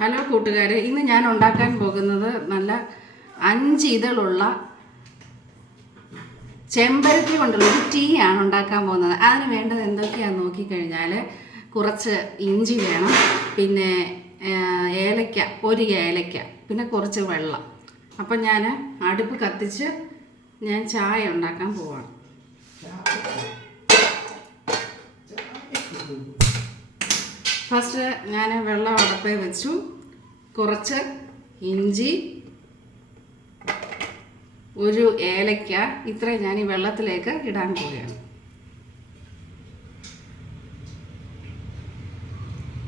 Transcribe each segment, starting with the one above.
Hello കൂട്ടുകാരെ, ഇന്ന് ഞാൻ ഉണ്ടാക്കാൻ പോകുന്നത് നല്ല 5 ഇതളുള്ള ചെമ്പരത്തി കൊണ്ടുള്ള ഒരു ടീ ആണ് ഉണ്ടാക്കാൻ പോകുന്നത്. അതിന് വേണ്ടത് എന്തൊക്കെയാണെന്ന് നോക്കിക്കഴിഞ്ഞാൽ കുറച്ച് ഇഞ്ചി വേണം, പിന്നെ ഏലക്ക, ഒരു ഏലക്ക, പിന്നെ കുറച്ച് വെള്ളം. അപ്പം ഞാൻ അടുപ്പ് കത്തിച്ച് ഞാൻ ചായ ഉണ്ടാക്കാൻ പോവാണ്. ഫസ്റ്റ് ഞാൻ വെള്ളം അടുപ്പേ വെച്ചു. കുറച്ച് ഇഞ്ചി, ഒരു ഏലക്ക, ഇത്രയും ഞാൻ ഈ വെള്ളത്തിലേക്ക് ഇടാൻ പോവുകയാണ്.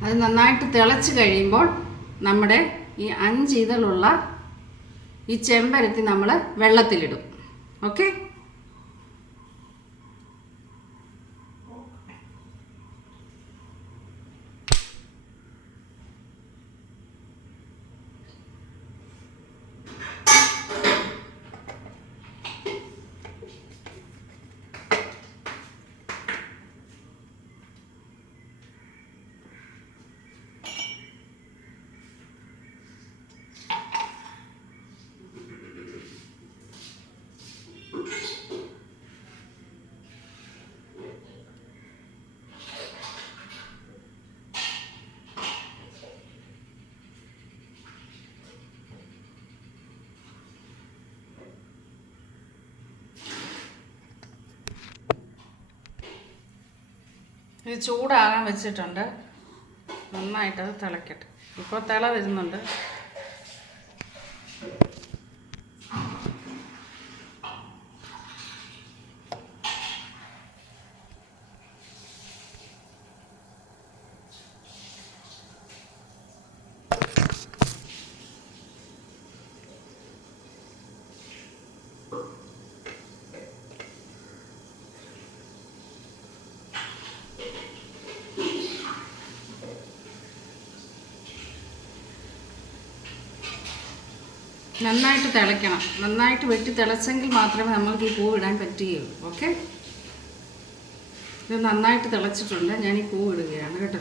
അത് നന്നായിട്ട് തിളച്ച് കഴിയുമ്പോൾ നമ്മുടെ ഈ 5 ഇതളുള്ള ഈ ചെമ്പരത്തി നമ്മൾ വെള്ളത്തിലിടും. ഓക്കെ, ഇത് ചൂടാകാൻ വെച്ചിട്ടുണ്ട്. നന്നായിട്ടത് തിളക്കട്ടെ. ഇപ്പോൾ തിള വരുന്നുണ്ട്. നന്നായിട്ട് തിളയ്ക്കണം. നന്നായിട്ട് വെട്ടി തിളച്ചെങ്കിൽ മാത്രമേ നമ്മൾക്ക് ഈ പൂവ് ഇടാൻ പറ്റുകയുള്ളൂ. ഓക്കെ, ഇത് നന്നായിട്ട് തിളച്ചിട്ടുണ്ട്. ഞാൻ ഈ പൂവ് ഇടുകയാണ് കേട്ടോ.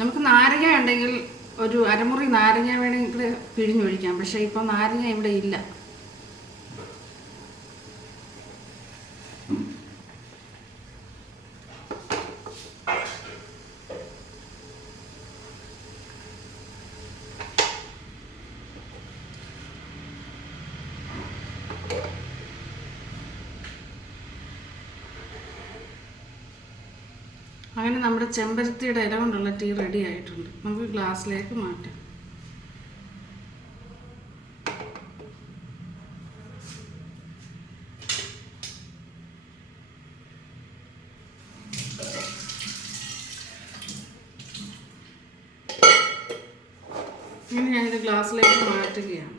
നമുക്ക് നാരങ്ങ ഉണ്ടെങ്കിൽ ഒരു അരമുറി നാരങ്ങ വേണമെങ്കിൽ പിഴിഞ്ഞൊഴിക്കാം. പക്ഷേ ഇപ്പോൾ നാരങ്ങ ഇവിടെ ഇല്ല. അങ്ങനെ നമ്മുടെ ചെമ്പരത്തിയുടെ ഇല കൊണ്ടുള്ള ടീ റെഡി ആയിട്ടുണ്ട്. നമുക്ക് ഗ്ലാസ്സിലേക്ക് മാറ്റാം. ഇനി ഞാനിത് ഗ്ലാസ്സിലേക്ക് മാറ്റുകയാണ്.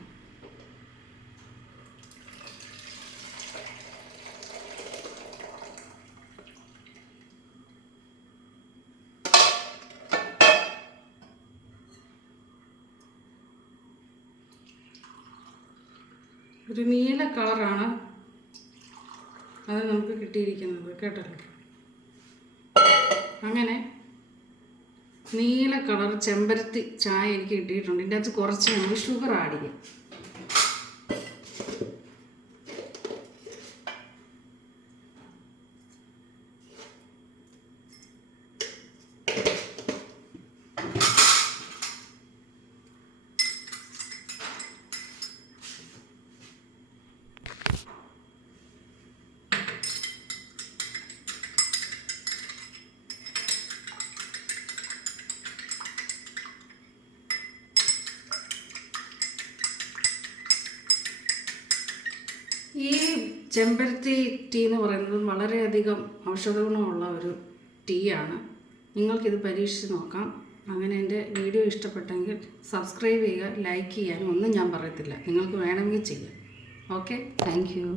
ഒരു നീല കളറാണ് അത് നമുക്ക് കിട്ടിയിരിക്കുന്നത് കേട്ടല്ലോ. അങ്ങനെ നീല കളർ ചെമ്പരത്തി ചായ എനിക്ക് കിട്ടിയിട്ടുണ്ട്. ഇതിൻ്റെ അകത്ത് കുറച്ച് നമുക്ക് ഷുഗർ ആഡ് ചെയ്യാം. ഈ ചെമ്പരത്തി ടീ എന്ന് പറയുന്നത് വളരെയധികം ഔഷധ ഗുണമുള്ള ഒരു ടീ ആണ്. നിങ്ങൾക്കിത് പരീക്ഷിച്ച് നോക്കാം. അങ്ങനെ എൻ്റെ വീഡിയോ ഇഷ്ടപ്പെട്ടെങ്കിൽ സബ്സ്ക്രൈബ് ചെയ്യുക, ലൈക്ക് ചെയ്യാനും ഒന്നും ഞാൻ പറയത്തില്ല. നിങ്ങൾക്ക് വേണമെങ്കിൽ ചെയ്യാം. Okay, thank you.